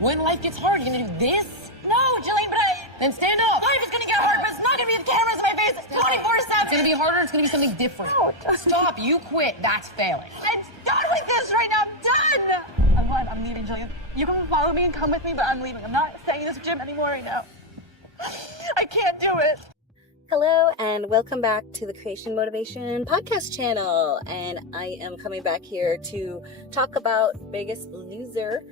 When life gets hard, you're gonna do this? No, Jillian, but Then stand up. Life is gonna get hard, but it's not gonna be the cameras in my face 24/7. It's gonna be harder, it's gonna be something different. No, stop, you quit, that's failing. I'm done with this right now, I'm done! I'm leaving, Jillian. You can follow me and come with me, but I'm leaving. I'm not staying in this gym anymore right now. I can't do it. Hello and welcome back to the Creation Motivation podcast channel. And I am coming back here to talk about Biggest Loser.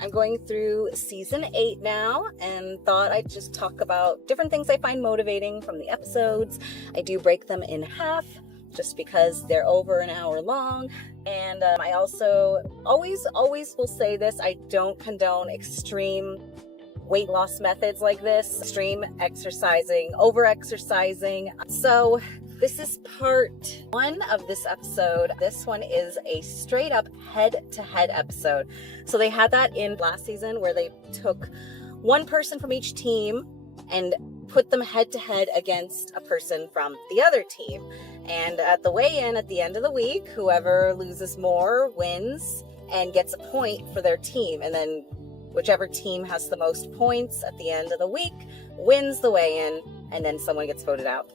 I'm going through season 8 now and thought I'd just talk about different things I find motivating from the episodes. I do break them in half just because they're over an hour long. And I also always will say this, I don't condone extreme weight loss methods like this, extreme exercising, over-exercising. So this is part 1 of this episode. This one is a straight up head-to-head episode. So they had that in last season where they took one person from each team and put them head-to-head against a person from the other team. And at the weigh-in at the end of the week, whoever loses more wins and gets a point for their team. And then whichever team has the most points at the end of the week wins the weigh-in, and then someone gets voted out.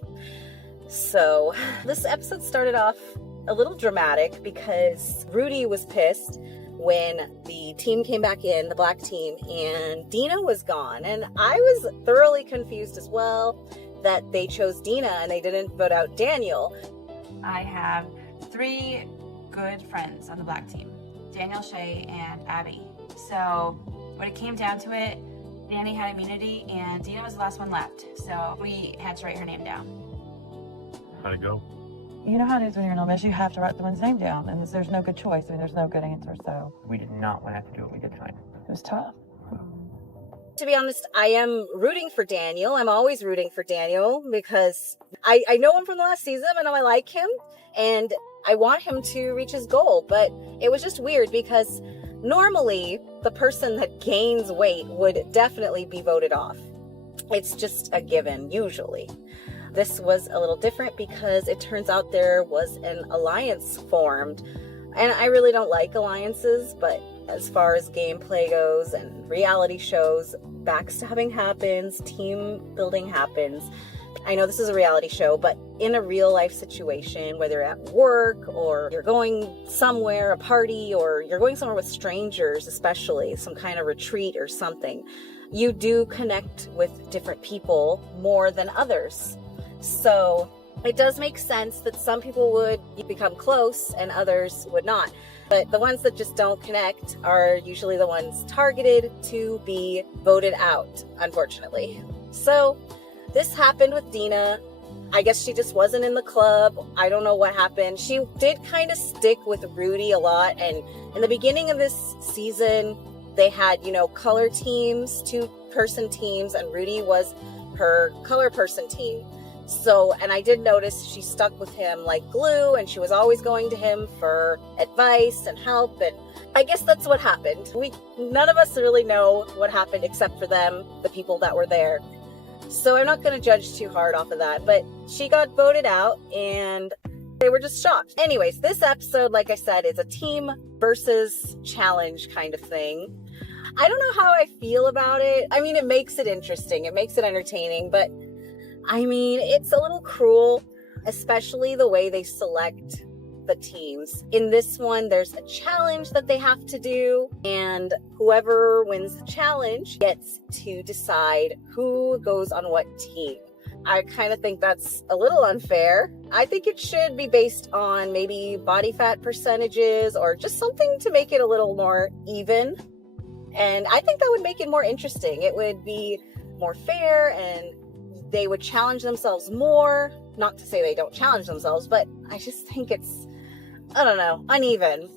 So this episode started off a little dramatic because Rudy was pissed when the team came back in, the black team, and Dina was gone. And I was thoroughly confused as well that they chose Dina and they didn't vote out Daniel. I have 3 good friends on the black team, Daniel, Shay, and Abby. So when it came down to it, Danny had immunity and Dina was the last one left. So we had to write her name down. How'd it go? You know how it is when you're in Illinois, you have to write the one's name down, and there's no good choice. I mean, there's no good answer, so. We did not want to have to do what we did tonight. It was tough. To be honest, I am rooting for Daniel. I'm always rooting for Daniel because I know him from the last season. I know I like him and I want him to reach his goal. But it was just weird because normally the person that gains weight would definitely be voted off. It's just a given, usually. This was a little different because it turns out there was an alliance formed. And I really don't like alliances, but as far as gameplay goes and reality shows, backstabbing happens, team building happens. I know this is a reality show, but in a real life situation, whether you're at work or you're going somewhere, a party, or you're going somewhere with strangers, especially some kind of retreat or something, you do connect with different people more than others. So it does make sense that some people would become close and others would not. But the ones that just don't connect are usually the ones targeted to be voted out, unfortunately. So this happened with Dina. I guess she just wasn't in the club. I don't know what happened. She did kind of stick with Rudy a lot. And in the beginning of this season, they had, color teams, 2-person teams, and Rudy was her color person team. So, and I did notice she stuck with him like glue, and she was always going to him for advice and help, and I guess that's what happened. None of us really know what happened except for them, the people that were there. So I'm not going to judge too hard off of that, but she got voted out and they were just shocked. Anyways, this episode, like I said, is a team versus challenge kind of thing. I don't know how I feel about it. I mean, it makes it interesting. It makes it entertaining, but I mean, it's a little cruel, especially the way they select the teams. In this one, there's a challenge that they have to do, and whoever wins the challenge gets to decide who goes on what team. I kind of think that's a little unfair. I think it should be based on maybe body fat percentages or just something to make it a little more even. And I think that would make it more interesting. It would be more fair and they would challenge themselves more. Not to say they don't challenge themselves, but I just think it's, I don't know, uneven.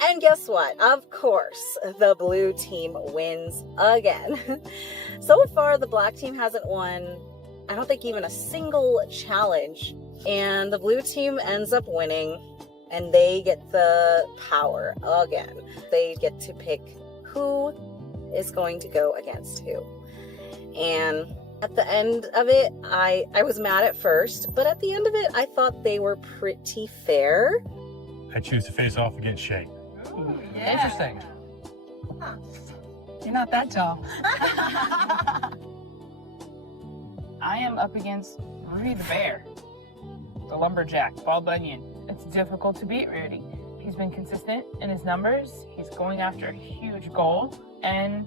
And guess what? Of course, the blue team wins again. So far, the black team hasn't won, I don't think, even a single challenge. And the blue team ends up winning, and they get the power again. They get to pick who is going to go against who. And at the end of it, I was mad at first, but at the end of it, I thought they were pretty fair. I choose to face off against Shay. Yeah. Interesting. Huh. You're not that tall. I am up against Rudy the Bear, the lumberjack, bald onion. It's difficult to beat Rudy. He's been consistent in his numbers. He's going after a huge goal, and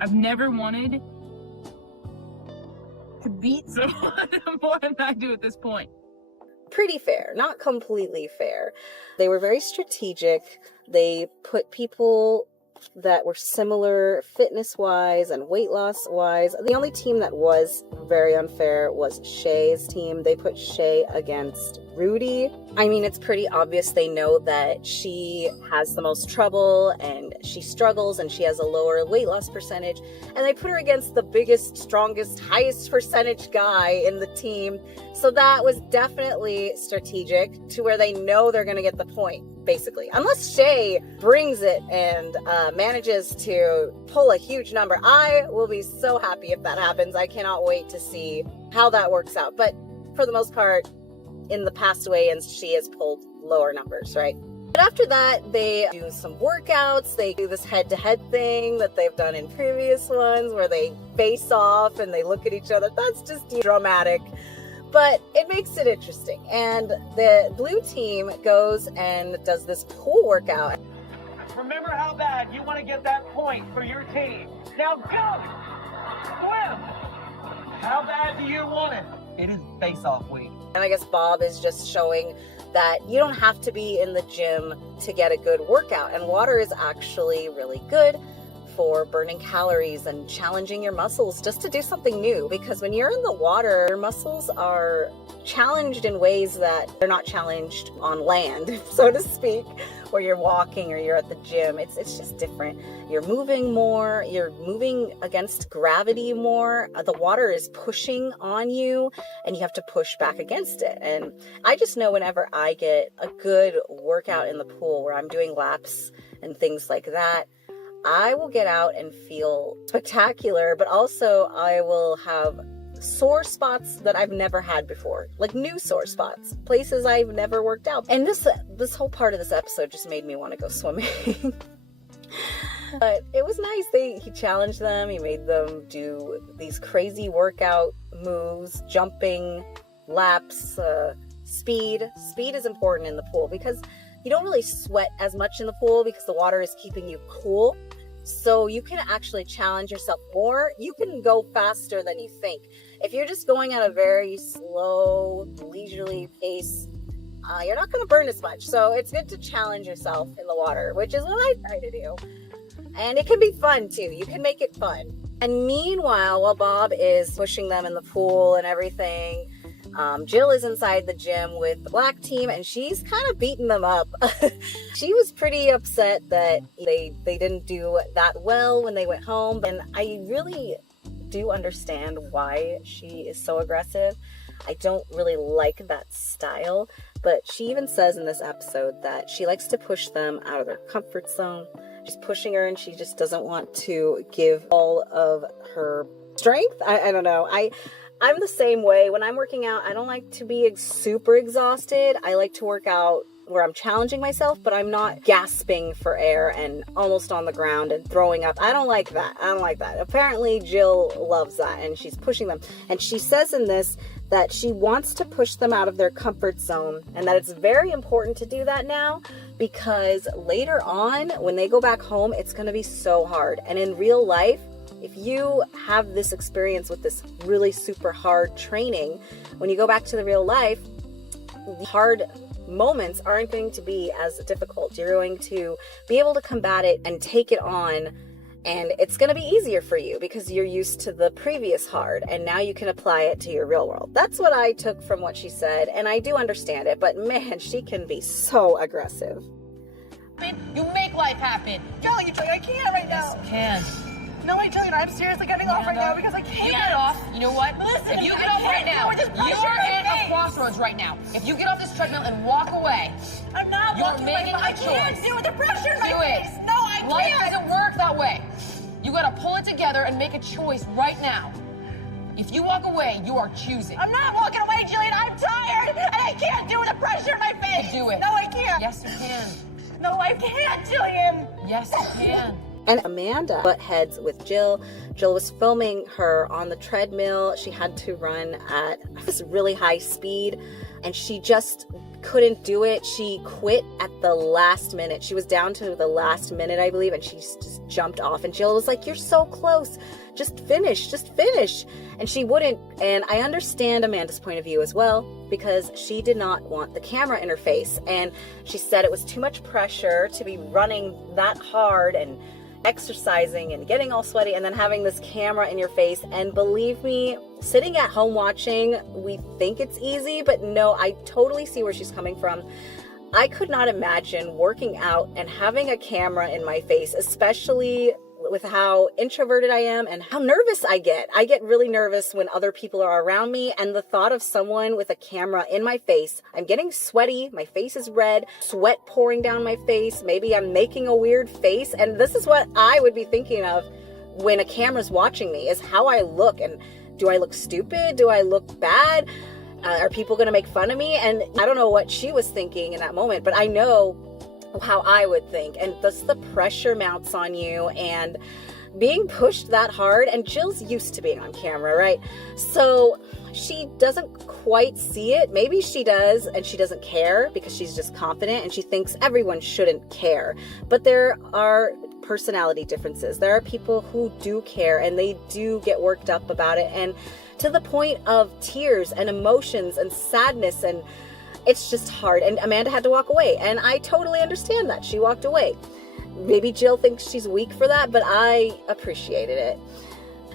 I've never wanted to beat someone more than I do at this point. Pretty fair, not completely fair. They were very strategic. They put people that were similar fitness-wise and weight loss-wise. The only team that was very unfair was Shay's team. They put Shay against Rudy. I mean, it's pretty obvious they know that she has the most trouble and she struggles and she has a lower weight loss percentage. And they put her against the biggest, strongest, highest percentage guy in the team. So that was definitely strategic to where they know they're going to get the point, basically. Unless Shay brings it and manages to pull a huge number. I will be so happy if that happens. I cannot wait to see how that works out. But for the most part, in the past weigh-ins, she has pulled lower numbers, right? But after that, they do some workouts. They do this head-to-head thing that they've done in previous ones where they face off and they look at each other. That's just dramatic, but it makes it interesting. And the blue team goes and does this pool workout. Remember how bad you want to get that point for your team. Now go! Swim! How bad do you want it? It is face-off week. And I guess Bob is just showing that you don't have to be in the gym to get a good workout. And water is actually really good for burning calories and challenging your muscles just to do something new. Because when you're in the water, your muscles are challenged in ways that they're not challenged on land, so to speak, where you're walking or you're at the gym. It's just different. You're moving more, you're moving against gravity more. The water is pushing on you and you have to push back against it. And I just know whenever I get a good workout in the pool where I'm doing laps and things like that, I will get out and feel spectacular, but also I will have sore spots that I've never had before, like new sore spots, places I've never worked out. And this whole part of this episode just made me want to go swimming. But it was nice. He challenged them. He made them do these crazy workout moves, jumping, laps, speed. Speed is important in the pool because you don't really sweat as much in the pool because the water is keeping you cool. So you can actually challenge yourself more. You can go faster than you think. If you're just going at a very slow, leisurely pace, you're not going to burn as much. So it's good to challenge yourself in the water, which is what I try to do. And it can be fun too. You can make it fun. And meanwhile, while Bob is pushing them in the pool and everything, Jill is inside the gym with the black team and she's kind of beating them up. She was pretty upset that they didn't do that well when they went home. And I really do understand why she is so aggressive. I don't really like that style, but she even says in this episode that she likes to push them out of their comfort zone. She's pushing her and she just doesn't want to give all of her strength. I don't know. I'm the same way. When I'm working out, I don't like to be super exhausted. I like to work out where I'm challenging myself, but I'm not gasping for air and almost on the ground and throwing up. I don't like that. Apparently Jill loves that and she's pushing them. And she says in this that she wants to push them out of their comfort zone and that it's very important to do that now because later on when they go back home, it's going to be so hard. And in real life, if you have this experience with this really super hard training, when you go back to the real life, the hard moments aren't going to be as difficult. You're going to be able to combat it and take it on, and it's going to be easier for you because you're used to the previous hard, and now you can apply it to your real world. That's what I took from what she said, and I do understand it, but man, she can be so aggressive. You make life happen. Jillian, I can't right now. Yes, you can. No, Jillian, I'm seriously getting off right now because I can't. You get off. You know what? Listen, if you get off right now, you're at a crossroads right now. If you get off this treadmill and walk away, I'm not you're walking making away. a choice. I can't do it. The pressure in my Do face. it. No, I can't. Life doesn't work that way. You gotta pull it together and make a choice right now. If you walk away, you are choosing. I'm not walking away, Jillian. I'm tired, and I can't do it. The pressure in my face. Do it. No, I can't. Yes, you can. No, I can't, Jillian. Yes, you can. And Amanda butt heads with Jill. Jill was filming her on the treadmill. She had to run at this really high speed and she just couldn't do it. She quit at the last minute. She was down to the last minute, I believe, and she just jumped off. And Jill was like, "You're so close. Just finish, just finish." And she wouldn't. And I understand Amanda's point of view as well, because she did not want the camera in her face. And she said it was too much pressure to be running that hard and exercising and getting all sweaty and then having this camera in your face. And believe me, sitting at home watching, we think it's easy, but no, I totally see where she's coming from. I could not imagine working out and having a camera in my face, especially with how introverted I am and how nervous I get. I get really nervous when other people are around me, and the thought of someone with a camera in my face, I'm getting sweaty, my face is red, sweat pouring down my face, maybe I'm making a weird face, and this is what I would be thinking of when a camera's watching me, is how I look. And do I look stupid? Do I look bad? Are people going to make fun of me? And I don't know what she was thinking in that moment, but I know how I would think. And thus the pressure mounts on you and being pushed that hard. And Jill's used to being on camera, right? So she doesn't quite see it. Maybe she does, and she doesn't care because she's just confident and she thinks everyone shouldn't care. But there are personality differences. There are people who do care and they do get worked up about it, and to the point of tears and emotions and sadness, and it's just hard. And Amanda had to walk away, and I totally understand that. She walked away. Maybe Jill thinks she's weak for that, but I appreciated it.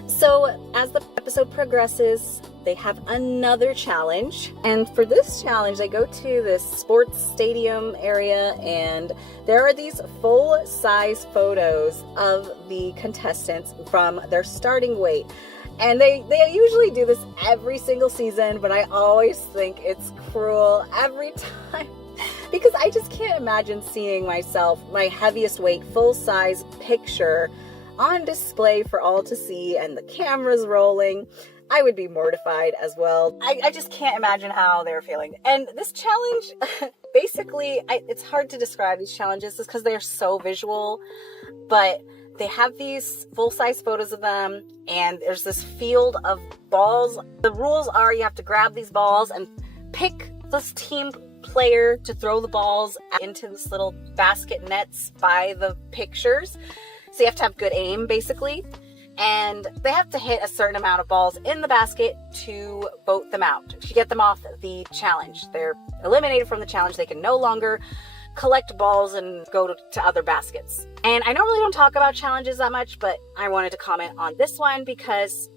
So as the episode progresses, they have another challenge. And for this challenge, they go to this sports stadium area, and there are these full-size photos of the contestants from their starting weight. And they usually do this every single season, but I always think it's cruel every time because I just can't imagine seeing myself, my heaviest weight, full-size picture on display for all to see and the camera's rolling. I would be mortified as well. I just can't imagine how they're feeling. And this challenge, basically, it's hard to describe these challenges just because they're so visual, but they have these full-size photos of them, and there's this field of balls. The rules are you have to grab these balls and pick this team player to throw the balls into this little basket nets by the pictures. So you have to have good aim, basically. And they have to hit a certain amount of balls in the basket to vote them out, to get them off the challenge. They're eliminated from the challenge. They can no longer collect balls and go to other baskets. And I normally don't talk about challenges that much, but I wanted to comment on this one because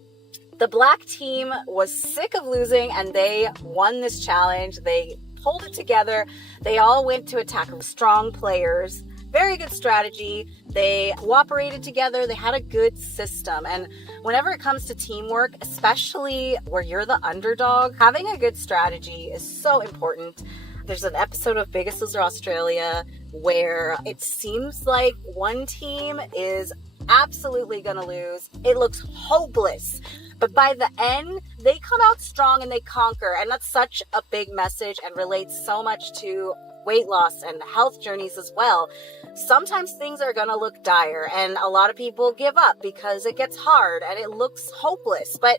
the black team was sick of losing and they won this challenge. They pulled it together. They all went to attack strong players. Very good strategy. They cooperated together. They had a good system. And whenever it comes to teamwork, especially where you're the underdog, having a good strategy is so important. There's an episode of Biggest Loser Australia where it seems like one team is absolutely going to lose. It looks hopeless. But by the end, they come out strong and they conquer. And that's such a big message and relates so much to weight loss and health journeys as well. Sometimes things are going to look dire and a lot of people give up because it gets hard and it looks hopeless. But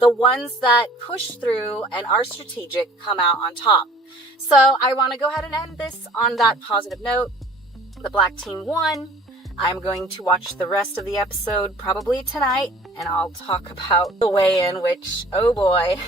the ones that push through and are strategic come out on top. So I want to go ahead and end this on that positive note. The black team won. I'm going to watch the rest of the episode probably tonight, and I'll talk about the weigh-in, which, oh boy,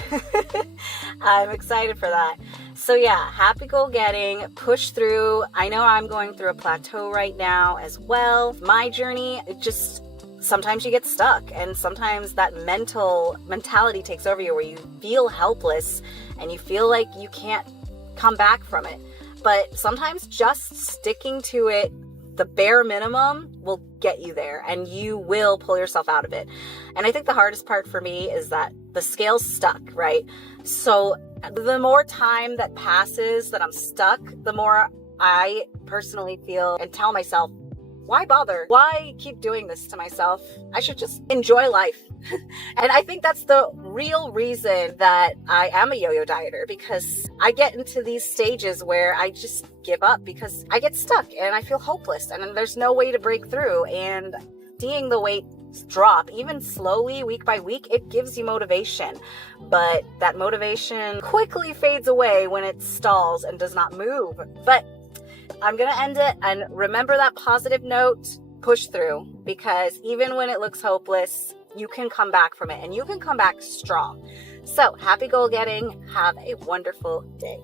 I'm excited for that. So yeah, happy goal getting, push through. I know I'm going through a plateau right now as well. My journey, it just, sometimes you get stuck, and sometimes that mentality takes over you where you feel helpless and you feel like you can't come back from it. But sometimes just sticking to it, the bare minimum, will get you there and you will pull yourself out of it. And I think the hardest part for me is that the scale's stuck, right? So the more time that passes that I'm stuck, the more I personally feel and tell myself, why bother? Why keep doing this to myself? I should just enjoy life. And I think that's the real reason that I am a yo-yo dieter, because I get into these stages where I just give up because I get stuck and I feel hopeless and there's no way to break through. And seeing the weight drop, even slowly, week by week, it gives you motivation. But that motivation quickly fades away when it stalls and does not move. But I'm going to end it, and remember that positive note, push through, because even when it looks hopeless, you can come back from it, and you can come back strong. So happy goal getting. Have a wonderful day.